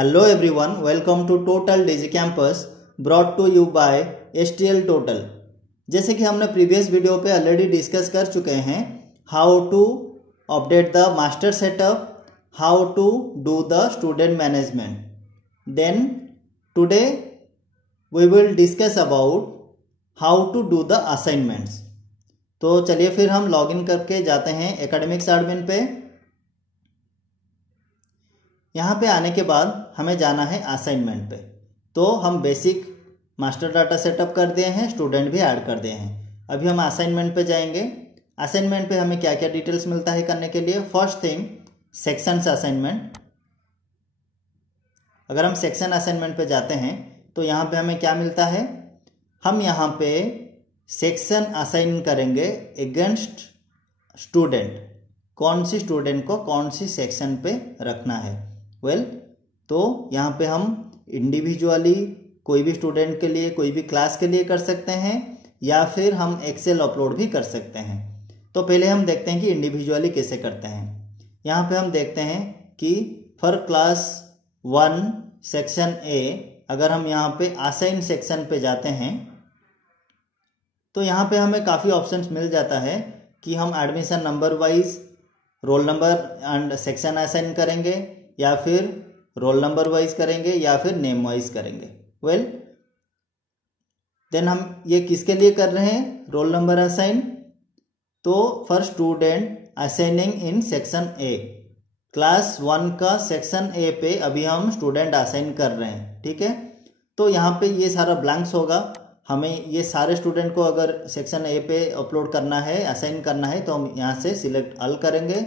Hello everyone, welcome to Total Digi Campus brought to you by STL Total। जैसे कि हमने previous video पे already discuss कर चुके हैं how to update the master setup, how to do the student management. Then today we will discuss about how to do the assignments. तो चलिए फिर हम लॉगिन करके जाते हैं एकेडमिक्स एडमिन पे। यहाँ पे आने के बाद हमें जाना है असाइनमेंट पे। तो हम बेसिक मास्टर डाटा सेटअप कर दिए हैं, स्टूडेंट भी ऐड कर दिए हैं। अभी हम असाइनमेंट पे जाएंगे। असाइनमेंट पे हमें क्या क्या डिटेल्स मिलता है करने के लिए। First thing, sections assignment. अगर हम सेक्शन असाइनमेंट पे जाते हैं तो यहाँ पे हमें क्या मिलता है, हम यहाँ पे सेक्शन असाइन करेंगे अगेंस्ट स्टूडेंट। कौन सी स्टूडेंट को कौन सी सेक्शन पे रखना है। तो यहाँ पे हम इंडिविजुअली कोई भी स्टूडेंट के लिए, कोई भी क्लास के लिए कर सकते हैं, या फिर हम एक्सेल अपलोड भी कर सकते हैं। तो पहले हम देखते हैं कि इंडिविजुअली कैसे करते हैं। यहाँ पे हम देखते हैं कि फॉर क्लास 1 सेक्शन ए, अगर हम यहाँ पे असाइन सेक्शन पे जाते हैं तो यहाँ पे हमें काफ़ी ऑप्शंस मिल जाता है कि हम admission number wise roll number and section assign करेंगे, या फिर रोल नंबर वाइज करेंगे, या फिर नेम वाइज करेंगे। देन हम ये किसके लिए कर रहे हैं, रोल नंबर असाइन। तो for student assigning in section A, class 1 का सेक्शन ए पे अभी हम स्टूडेंट असाइन कर रहे हैं, ठीक है। तो यहाँ पे ये सारा ब्लैंक्स होगा। हमें ये सारे स्टूडेंट को अगर सेक्शन ए पे अपलोड करना है, असाइन करना है, तो हम यहाँ से सिलेक्ट ऑल करेंगे।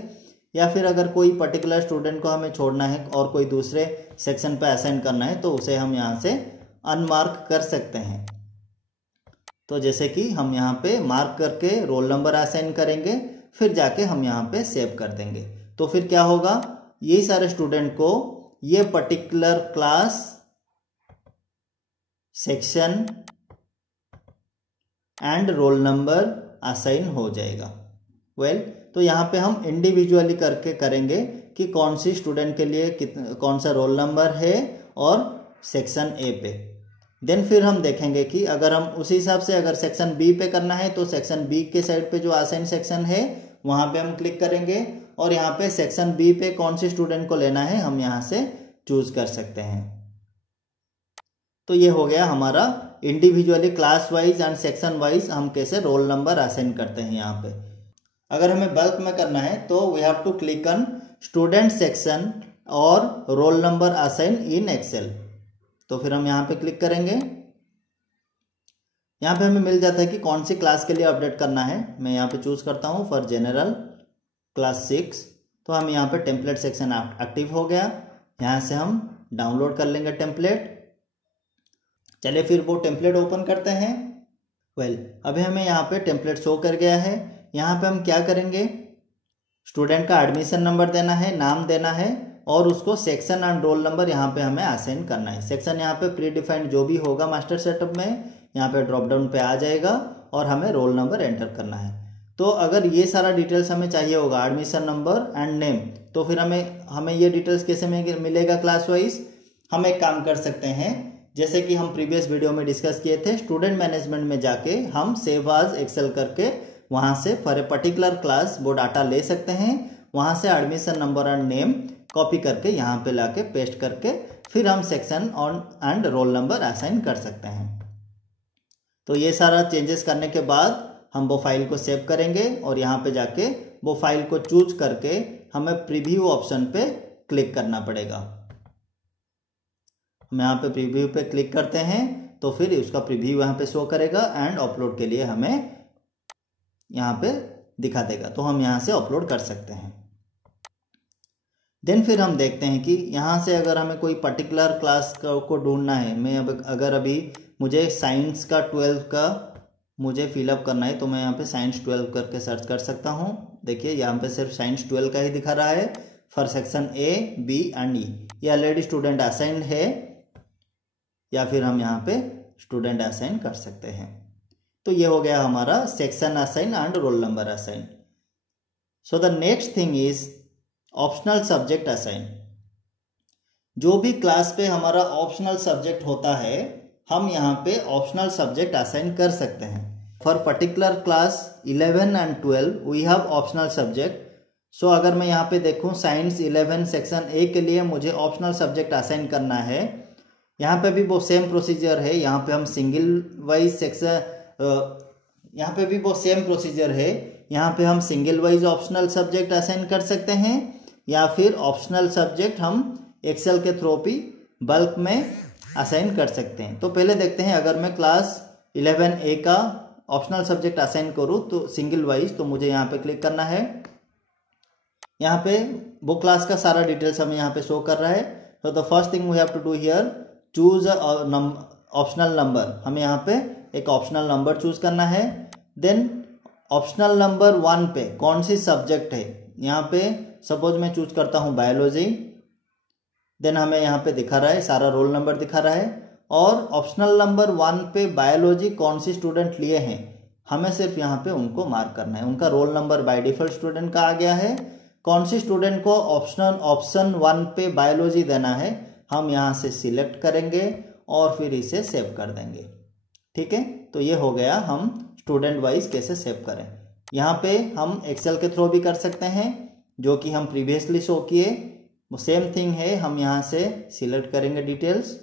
या फिर अगर कोई पर्टिकुलर स्टूडेंट को हमें छोड़ना है और कोई दूसरे सेक्शन पे असाइन करना है तो उसे हम यहाँ से अनमार्क कर सकते हैं। तो जैसे कि हम यहाँ पे मार्क करके रोल नंबर असाइन करेंगे, फिर जाके हम यहाँ पे सेव कर देंगे। तो फिर क्या होगा, ये सारे स्टूडेंट को ये particular class, section and role number assign हो जाएगा। तो यहाँ पे हम इंडिविजुअली करके करेंगे कि कौन सी स्टूडेंट के लिए कौन सा रोल नंबर है और सेक्शन ए पे। देन फिर हम देखेंगे कि अगर हम उसी हिसाब से अगर सेक्शन बी पे करना है तो सेक्शन बी के साइड पे जो असाइन सेक्शन है वहाँ पे हम क्लिक करेंगे, और यहाँ पे सेक्शन बी पे कौन सी स्टूडेंट को लेना है हम यहाँ से चूज कर सकते हैं। तो ये हो गया हमारा individually class wise and section wise हम कैसे रोल नंबर असाइन करते हैं। यहाँ पे अगर हमें बल्क में करना है तो we have to click on student section और roll number assign in Excel. तो फिर हम यहाँ पे क्लिक करेंगे। यहाँ पे हमें मिल जाता है कि कौन सी क्लास के लिए अपडेट करना है। मैं यहाँ पे चूज करता हूँ फॉर जनरल क्लास 6। तो हम यहाँ पे टेम्पलेट सेक्शन एक्टिव हो गया। यहाँ से हम डाउनलोड कर लेंगे टेम्पलेट। चलिए फिर वो टेम्पलेट ओपन करते हैं। अभी हमें यहाँ पे टेम्पलेट शो कर गया है। यहाँ पे हम क्या करेंगे, स्टूडेंट का एडमिशन नंबर देना है, नाम देना है, और उसको सेक्शन एंड रोल नंबर यहाँ पे हमें असाइन करना है। सेक्शन यहाँ पे प्री डिफाइंड जो भी होगा मास्टर सेटअप में यहाँ पे ड्रॉप डाउन पे आ जाएगा, और हमें रोल नंबर एंटर करना है। तो अगर ये सारा डिटेल्स हमें चाहिए होगा, एडमिशन नंबर एंड नेम, तो फिर हमें ये डिटेल्स कैसे मिलेगा क्लास वाइज। हम एक काम कर सकते हैं, जैसे कि हम प्रीवियस वीडियो में डिस्कस किए थे, स्टूडेंट मैनेजमेंट में जाके हम सेव एज एक्सेल करके वहाँ से फॉर ए पर्टिकुलर क्लास वो डाटा ले सकते हैं। वहाँ से admission number and name copy करके यहाँ पे लाके पेस्ट करके फिर हम section and role number assign कर सकते हैं। तो ये सारा चेंजेस करने के बाद हम वो फाइल को सेव करेंगे, और यहाँ पे जाके वो फाइल को चूज करके हमें प्रीव्यू ऑप्शन पे क्लिक करना पड़ेगा। हम यहाँ पे प्रीव्यू पे क्लिक करते हैं तो फिर उसका प्रीव्यू यहाँ पे शो करेगा एंड अपलोड के लिए हमें यहाँ पे दिखा देगा। तो हम यहाँ से अपलोड कर सकते हैं। देन फिर हम देखते हैं कि यहाँ से अगर हमें कोई पर्टिकुलर क्लास को ढूंढना है, मैं अगर अभी मुझे साइंस का 12 का मुझे फिलअप करना है, तो मैं यहाँ पे साइंस 12 करके सर्च कर सकता हूँ। देखिए यहाँ पे सिर्फ साइंस 12 का ही दिखा रहा है for section A, B and E. ये ऑलरेडी स्टूडेंट असाइंड है, या फिर हम यहाँ पे स्टूडेंट असाइन कर सकते हैं। तो ये हो गया हमारा section assign and role number assign. So the next thing is optional subject assign. जो भी क्लास पे हमारा ऑप्शनल सब्जेक्ट होता है हम यहाँ पे ऑप्शनल सब्जेक्ट असाइन कर सकते हैं। For particular class 11 and 12 we have optional subject. So अगर मैं यहाँ पे देखूँ साइंस 11 सेक्शन ए के लिए मुझे ऑप्शनल सब्जेक्ट असाइन करना है, यहाँ पे भी वो सेम प्रोसीजर है। यहाँ पे हम सिंगल वाइज सेक्शन, यहाँ पे भी वो सेम प्रोसीजर है। यहाँ पे हम single wise optional subject assign कर सकते हैं या फिर ऑप्शनल सब्जेक्ट हम एक्सेल के थ्रू भी बल्क में असाइन कर सकते हैं। तो पहले देखते हैं, अगर मैं क्लास 11A का ऑप्शनल सब्जेक्ट असाइन करूँ तो सिंगल वाइज, तो मुझे यहाँ पे क्लिक करना है। यहाँ पे वो क्लास का सारा डिटेल्स हमें यहाँ पे शो कर रहा है। तो the first thing we have to do here, choose optional number. हमें यहाँ पे एक ऑप्शनल नंबर चूज करना है। देन ऑप्शनल नंबर 1 पे कौन सी सब्जेक्ट है, यहाँ पे सपोज मैं चूज करता हूँ बायोलॉजी। देन हमें यहाँ पे दिखा रहा है, सारा रोल नंबर दिखा रहा है। और ऑप्शनल नंबर 1 पे बायोलॉजी कौन सी स्टूडेंट लिए हैं, हमें सिर्फ यहाँ पे उनको मार्क करना है। उनका roll number by default student का आ गया है। कौन सी स्टूडेंट को ऑप्शन 1 पे बायोलॉजी देना है, हम यहाँ से सिलेक्ट करेंगे और फिर इसे सेव कर देंगे। ठीक है, तो ये हो गया हम स्टूडेंट वाइज कैसे सेव करें। यहाँ पे हम एक्सेल के थ्रू भी कर सकते हैं, जो कि हम प्रीवियसली शो किए, वो सेम थिंग है। हम यहाँ से सिलेक्ट करेंगे डिटेल्स।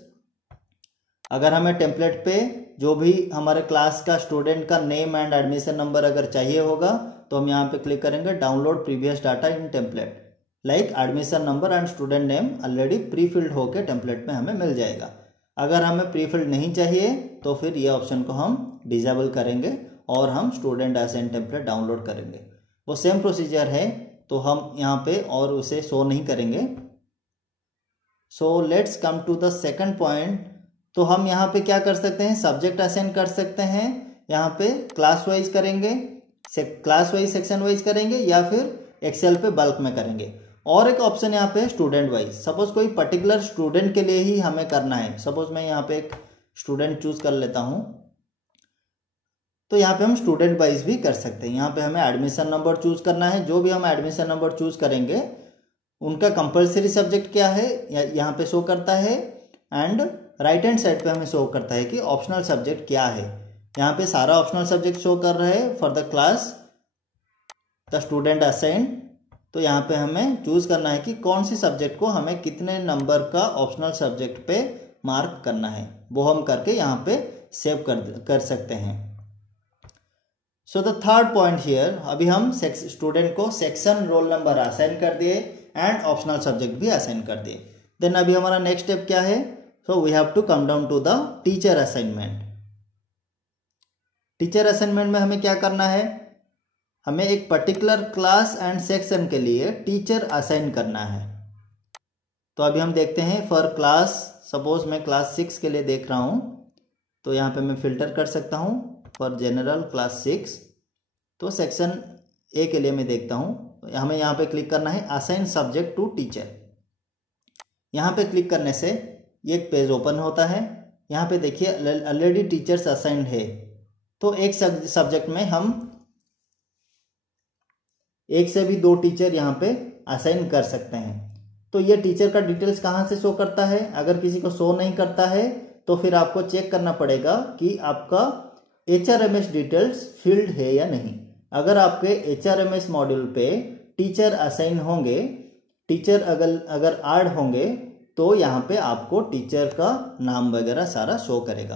अगर हमें टेम्पलेट पे जो भी हमारे क्लास का स्टूडेंट का नेम एंड एडमिशन नंबर अगर चाहिए होगा तो हम यहाँ पे क्लिक करेंगे download previous data in template, like admission number and student name already pre filled होकर टेम्पलेट में हमें मिल जाएगा। अगर हमें प्री फिल्ड नहीं चाहिए तो फिर ये ऑप्शन को हम डिसेबल करेंगे और हम स्टूडेंट असाइन टेम्पलेट डाउनलोड करेंगे। वो सेम प्रोसीजर है, तो हम यहाँ पे और उसे शो नहीं करेंगे। So let's come to the second point. तो हम यहाँ पे क्या कर सकते हैं, सब्जेक्ट असाइन कर सकते हैं। यहाँ पे क्लास वाइज करेंगे, क्लास वाइज सेक्शन वाइज करेंगे या फिर एक्सेल पे बल्क में करेंगे। और एक ऑप्शन यहाँ पे स्टूडेंट वाइज, सपोज कोई पर्टिकुलर स्टूडेंट के लिए ही हमें करना है। सपोज मैं यहाँ पे एक स्टूडेंट चूज कर लेता हूँ, तो यहाँ पे हम स्टूडेंट वाइज भी कर सकते हैं। यहाँ पे हमें एडमिशन नंबर चूज करना है। जो भी हम एडमिशन नंबर चूज करेंगे उनका कंपलसरी सब्जेक्ट क्या है यहाँ पे शो करता है, एंड राइट हैंड साइड पे हमें शो करता है कि ऑप्शनल सब्जेक्ट क्या है। यहाँ पे सारा ऑप्शनल सब्जेक्ट शो कर रहा है for the class the student assign. तो यहाँ पे हमें चूज करना है कि कौन सी सब्जेक्ट को हमें कितने नंबर का ऑप्शनल सब्जेक्ट पे मार्क करना है, वो हम करके यहाँ पे सेव कर सकते हैं। So the third point here, अभी हम स्टूडेंट को सेक्शन रोल नंबर असाइन कर दिए एंड ऑप्शनल सब्जेक्ट भी असाइन कर दिए। देन अभी हमारा नेक्स्ट स्टेप क्या है, so we have to come down to the teacher assignment. Teacher assignment में हमें क्या करना है, हमें एक पर्टिकुलर क्लास एंड सेक्शन के लिए टीचर असाइन करना है। तो अभी हम देखते हैं फॉर क्लास, सपोज मैं क्लास 6 के लिए देख रहा हूँ, तो यहाँ पे मैं फिल्टर कर सकता हूँ फॉर जनरल क्लास 6। तो सेक्शन ए के लिए मैं देखता हूँ, हमें यहाँ पे क्लिक करना है असाइन सब्जेक्ट टू टीचर। यहाँ पे क्लिक करने से ये एक पेज ओपन होता है। यहाँ पे देखिए ऑलरेडी टीचर्स असाइंड है। तो एक सब्जेक्ट में हम एक से भी 2 टीचर यहाँ पे असाइन कर सकते हैं। तो ये टीचर का डिटेल्स कहाँ से शो करता है, अगर किसी को शो नहीं करता है तो फिर आपको चेक करना पड़ेगा कि आपका HRMS डिटेल्स फील्ड है या नहीं। अगर आपके HRMS मॉड्यूल पे टीचर असाइन होंगे, टीचर अगर ऐड होंगे, तो यहाँ पे आपको टीचर का नाम वगैरह सारा शो करेगा,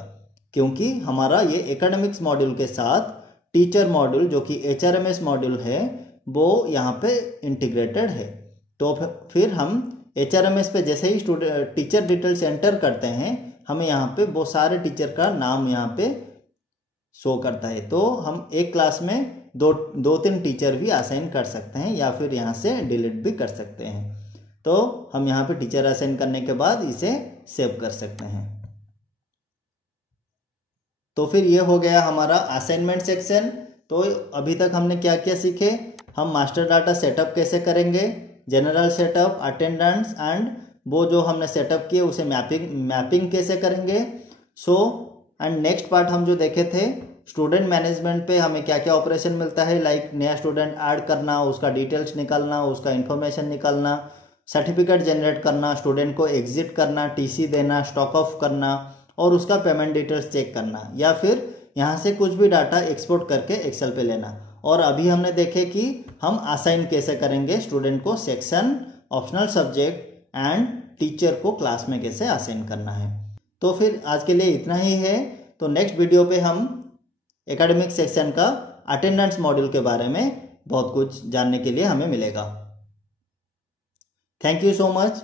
क्योंकि हमारा ये एकेडमिक्स मॉड्यूल के साथ टीचर मॉड्यूल जो कि HRMS मॉड्यूल है वो यहाँ पे इंटीग्रेटेड है। तो फिर हम HRMS पे जैसे ही टीचर डिटेल्स एंटर करते हैं, हमें यहाँ पे वो सारे टीचर का नाम यहाँ पे शो करता है। तो हम एक क्लास में 2-3 टीचर भी असाइन कर सकते हैं या फिर यहाँ से डिलीट भी कर सकते हैं। तो हम यहाँ पे टीचर असाइन करने के बाद इसे सेव कर सकते हैं। तो फिर ये हो गया हमारा असाइनमेंट सेक्शन। तो अभी तक हमने क्या क्या सीखे, हम मास्टर डाटा सेटअप कैसे करेंगे, जनरल सेटअप, अटेंडेंस एंड वो जो हमने सेटअप किए उसे मैपिंग कैसे करेंगे। एंड नेक्स्ट पार्ट हम जो देखे थे स्टूडेंट मैनेजमेंट पे हमें क्या क्या ऑपरेशन मिलता है, लाइक नया स्टूडेंट ऐड करना, उसका डिटेल्स निकालना, उसका इन्फॉर्मेशन निकालना, सर्टिफिकेट जनरेट करना, स्टूडेंट को एग्जिट करना, टीसी देना, स्टॉक ऑफ करना और उसका पेमेंट डिटेल्स चेक करना, या फिर यहाँ से कुछ भी डाटा एक्सपोर्ट करके एक्सेल पे लेना। और अभी हमने देखे कि हम असाइन कैसे करेंगे स्टूडेंट को section, optional subject and teacher को क्लास में कैसे असाइन करना है। तो फिर आज के लिए इतना ही है। तो नेक्स्ट वीडियो पे हम एकेडमिक सेक्शन का अटेंडेंस मॉड्यूल के बारे में बहुत कुछ जानने के लिए हमें मिलेगा। Thank you so much.